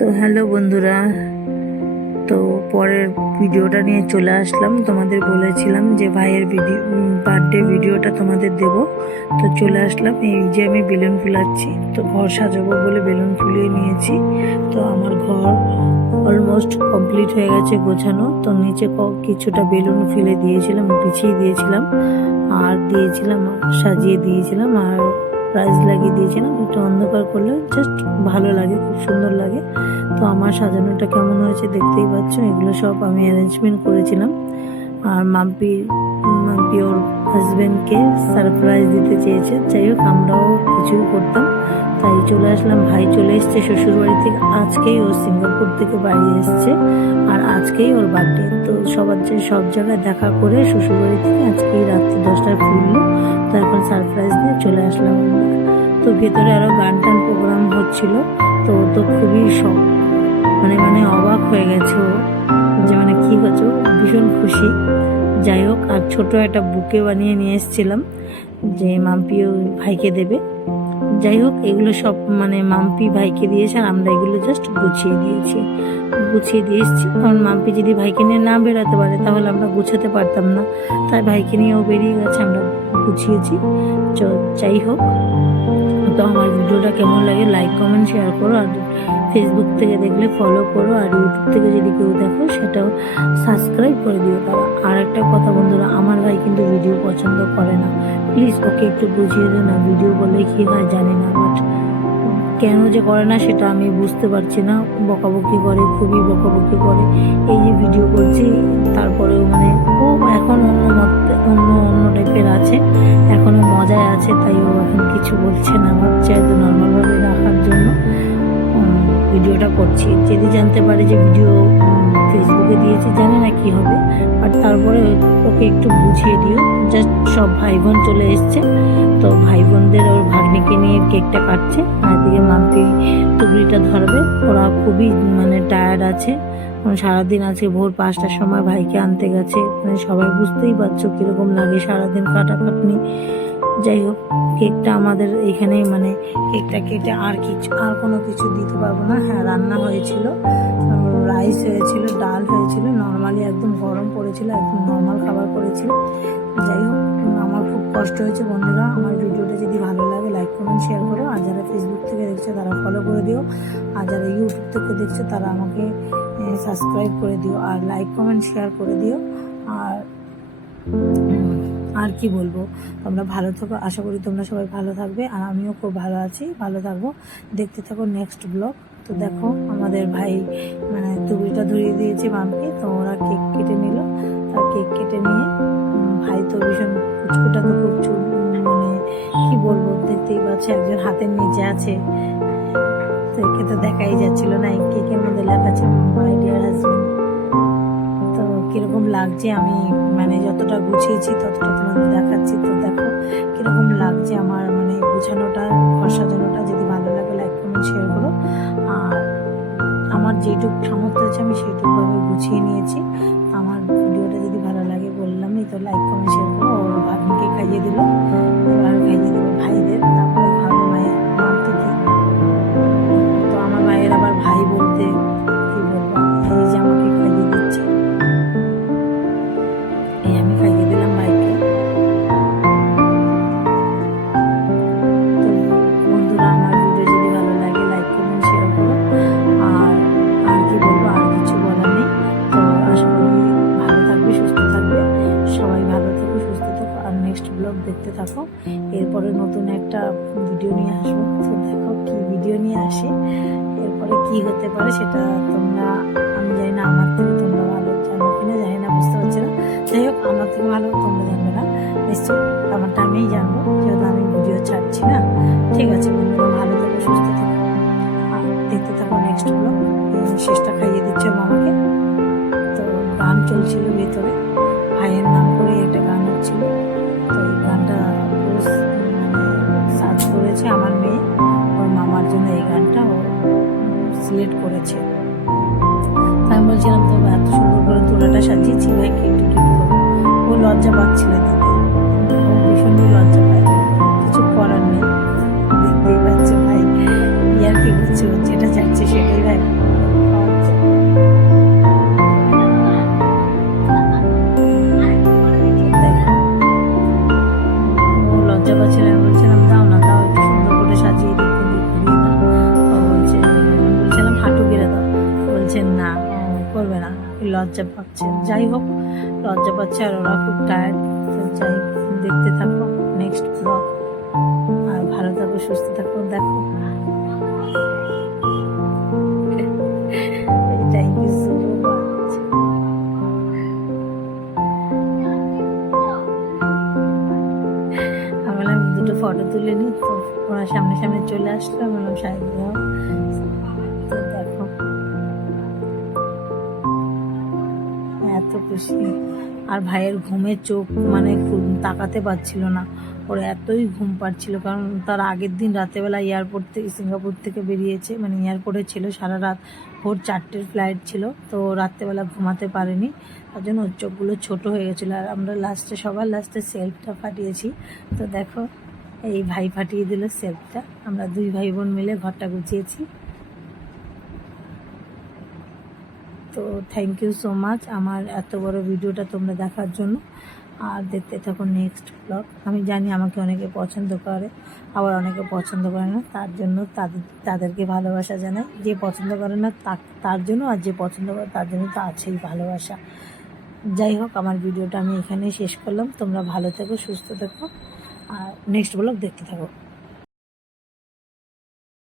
তো হ্যালো বন্ধুরা, তো পরের ভিডিওটা নিয়ে চলে আসলাম। তোমাদের বলেছিলাম যে ভাইয়ের বার্থডে ভিডিওটা তোমাদের দেব, তো চলে আসলাম। এই যে আমি বেলুন ফুলাচ্ছি, তো ঘর সাজাবো বলে বেলুন ফুলিয়ে নিয়েছি। তো আমার ঘর অলমোস্ট কমপ্লিট হয়ে গেছে গোছানো। তো নিচে কিছুটা বেলুন ফেলে দিয়েছিলাম, বিছিয়ে দিয়েছিলাম আর সাজিয়ে দিয়েছিলাম আর প্রাইজ লাগিয়ে দিয়েছিলাম। একটু অন্ধকার করলে জাস্ট ভালো লাগে, খুব সুন্দর লাগে। তো আমার সাজানোটা কেমন হয়েছে দেখতেই পাচ্ছ। এগুলো সব আমি অ্যারেঞ্জমেন্ট করেছিলাম। আর মাম্পি ওর হাজব্যান্ডকে সারপ্রাইজ দিতে চেয়েছে। যাই হোক, আমরাও কিছুই করতাম, তাই চলে আসলাম। ভাই চলে এসছে শ্বশুরবাড়ি থেকে, আজকেই ও সিঙ্গাপুর থেকে বাড়ি এসছে আর আজকেই ওর বার্থডে। তো সব জায়গায় দেখা করে শ্বশুরবাড়ি থেকে আজকেই রাত্রি 10টায় ফিরলো। তো এখন সারপ্রাইজ দিয়ে চলে আসলাম আমরা। তো ভেতরে আরও গান টান প্রোগ্রাম হচ্ছিল। তো ও তো খুবই শখ, মানে অবাক হয়ে গেছে ও, যে কি হচ্ছে, ভীষণ খুশি। যাই হোক, আর ছোট একটা বুকে বানিয়ে নিয়ে এসেছিলাম যে মাম্পি ভাইকে দেবে। যাই হোক, এগুলো সব মাম্পি ভাইকে দিয়েছে আর আমরা এগুলো জাস্ট গুছিয়ে দিয়ে এসেছি। কারণ মাম্পি যদি ভাইকে নিয়ে না বেরোতে পারে তাহলে আমরা গুছাতে পারতাম না, তাই ভাইকে নিয়েও বেরিয়ে গেছে, আমরা গুছিয়েছি। যাই হোক, তো আমার ভিডিওটা কেমন লাগে লাইক কমেন্ট শেয়ার করো, আর ফেসবুক থেকে দেখলে ফলো করো, আর ইউটিউব থেকে যদি কেউ দেখো সেটাও সাবস্ক্রাইব করে দিও। তারা আর একটা কথা বন্ধুরা, আমার ভাই কিন্তু ভিডিও পছন্দ করে না, প্লিজ ওকে একটু বুঝিয়ে দিও না। ভিডিও বলে কি হয় জানি না, বাট কেন যে করে না সেটা আমি বুঝতে পারছি না। বকাবকি করে, খুবই বকাবকি করে। এই যে ভিডিও করছি তারপরেও ও এখন অন্য টাইপের আছে, এখনো মজায় আছে, তাই ও এখন কিছু বলছে না। ভাবছে হয়তো নর্মালভাবে রাখার জন্য ভিডিওটা করছি। যদি জানতে পারে যে ভিডিও ফেসবুকে দিয়েছি, জানি না কি হবে, বাট তারপরে ওকে একটু বুঝিয়ে দিও। জাস্ট সব ভাই বোন চলে এসছে, তো ভাই বোনদের ওর ভাগ্নিকে নিয়ে কেকটা কাটছে, আর এদিকে মাম্পি টুকরিটা ধরবে। ওরা খুবই টায়ার্ড আছে, সারাদিন আছে। ভোর 5টার সময় ভাইকে আনতে গেছে। সবাই বুঝতেই পারছো কিরকম লাগে সারাদিন খাটাখাটনি। যাই হোক, কেকটা আমাদের এখানেই কেকটা কেটে আর কোনো কিছু দিতে পারবো না। হ্যাঁ, রান্না হয়েছিল, রাইস হয়েছিল, ডাল হয়েছিল, নর্মালি একদম গরম পড়েছিল, একদম নর্মাল খাবার করেছিল। যাই হোক, আমার খুব কষ্ট হয়েছে বন্ধুরা। আমার ভিডিওটা যদি ভালো লাগে লাইক কমেন্ট শেয়ার করো, আর যারা ফেসবুক থেকে দেখছো তারা ফলো করে দিও, আর যারা ইউটিউব থেকে দেখছো তারা আমাকে সাবস্ক্রাইব করে দিও, আর লাইক কমেন্ট শেয়ার করে দিও। আর কি বলবো, তোমরা ভালো থাকো, আশা করি তোমরা সবাই ভালো থাকবে, আর আমিও খুব ভালো আছি, ভালো থাকবো। দেখতে থাকো নেক্সট ব্লগ। তো দেখো, আমাদের ভাই টুকরিটা ধরিয়ে দিয়েছে মাম্পি, তো ওরা কেক কেটে নিল। তার কেক কেটে নিয়ে ভাই তো ভীষণ কুচকুটা, তো খুব কি বলবো, দেখতেই পাচ্ছে একজন হাতের নিচে আছে, তো একে তো দেখাই যাচ্ছিল না। এই কেকের মধ্যে লেখা আছে মাই ডিয়ার হাজবেন্ড। তো কিরকম লাগছে, আমি যতটা গুছিয়েছি ততটা তোমাদের দেখাচ্ছি। তো দেখো কিরকম লাগছে আমার গুছানোটা, ঘর সাজানোটা। যদি ভালো লাগে লাইক কমেন্ট শেয়ার করো, আর আমার যেটুকু সামর্থ্য আছে আমি সেইটুকুভাবে গুছিয়ে নিয়েছি। আমার ভিডিওটা যদি ভালো লাগে বললামই তো, লাইক কমেন্ট শেয়ার করো। ওর ভাগ্নিকে খাইয়ে দিল, এবার খাইয়ে দেবে ভাইদের, তারপরে খাবে মায়ের থেকে। তো আমার মায়ের আবার ভাই বলতে কি বলবো, এই যে আমাকে খাইয়ে দিচ্ছে, এই আমি খাইয়ে দিলাম ভাইকে। তো বন্ধুরা, আমার ভিডিও যদি ভালো লাগে লাইক কমেন্ট শেয়ার করো, আর কি বলবো, আর কিছু বলার নেই। তো আশা করি ভালো থাকবে, সুস্থ থাকবে, সবাই ভালো থাকো, সুস্থ থাকো, আর নেক্সট ব্লগ দেখতে থাকো। এরপরে নতুন একটা ভিডিও নিয়ে আসবো। তো দেখো কি ভিডিও নিয়ে আসে, এরপরে কি হতে পারে সেটা তোমরা, আমি জানি না, আমার থেকে তোমরা ভালো জানো কিনা জানি না, বুঝতে পারছি না। যাই হোক, আমার থেকে ভালো তোমরা জানবে না নিশ্চয়ই, আমারটা আমিই জানবো, যেহেতু আমি ভিডিও ছাড়ছি না। ঠিক আছে বন্ধুরা, ভালো থাকো, সুস্থ থাকো, আর দেখতে থাকো নেক্সট ব্লগ। শেষটা খাইয়ে দিচ্ছে মামাকে। তো গান চলছিল ভেতরে, ভাইয়ের নাম করে একটা গান হচ্ছিল। তো এই গানটা সার্চ করেছে আমার মেয়ে, ওর মামার জন্য এই গানটা ও সিলেক্ট করেছে। আমি বলছিলাম তো এত সুন্দর করে তোলাটা সাজিয়েছি, ভাইকে একটু গিফট করবো। ও লজ্জা পাচ্ছিল দিতে, ও ভীষণই লজ্জা পায়, কিছু করার নেই। দেখতেই পাচ্ছে ভাই ইয়ার কি করছে, যেটা চাচ্ছে সেটাই ভাই লজ্জা পাচ্ছে। যাই হোক, লজ্জা পাচ্ছে আর ওরা খুব টায়ার্ড। তো যাই হোক, দেখতে থাকো নেক্সট ব্লগ। আর ভালো থাকো, সুস্থ থাকো। দেখো, থ্যাংক ইউ সো মাচ। আমি বললাম দুটো ফটো তুলে নিই, তো ওরা সামনে সামনে চলে আসলো। আমি বললাম সাইড দাও। তো দেখো এত খুশি। আর ভাইয়ের ঘুমের চোখ মানে তাকাতে পারছিল না, ওর এতই ঘুম পাচ্ছিল। কারণ তার আগের দিন রাতেবেলা এয়ারপোর্ট থেকে, সিঙ্গাপুর থেকে বেরিয়েছে, মানে এয়ারপোর্টে ছিল সারা রাত, ভোর 4টের ফ্লাইট ছিল। তো রাত্রেবেলা ঘুমাতে পারেনি, তার জন্য ওর চোখগুলো ছোটো হয়ে গেছিলো। আর আমরা লাস্টে, সবার লাস্টে সেলফটা ফাটিয়েছি। তো দেখো, এই ভাই ফাটিয়ে দিল সেলফটা। আমরা 2 ভাই বোন মিলে ঘরটা গুছিয়েছি। তো থ্যাংক ইউ সো মাচ আমার এত বড় ভিডিওটা তোমরা দেখার জন্য। আর দেখতে থাকো নেক্সট ব্লগ। আমি জানি আমাকে অনেকে পছন্দ করে, আবার অনেকে পছন্দ করে না, তার জন্য তাদেরকে ভালোবাসা জানাই। যে পছন্দ করে না তার জন্য, আর যে পছন্দ করে তার জন্য তো আছেই ভালোবাসা। যাই হোক, আমার ভিডিওটা আমি এখানেই শেষ করলাম। তোমরা ভালো থেকো, সুস্থ থেকো, আর নেক্সট ব্লগ দেখতে থাকো।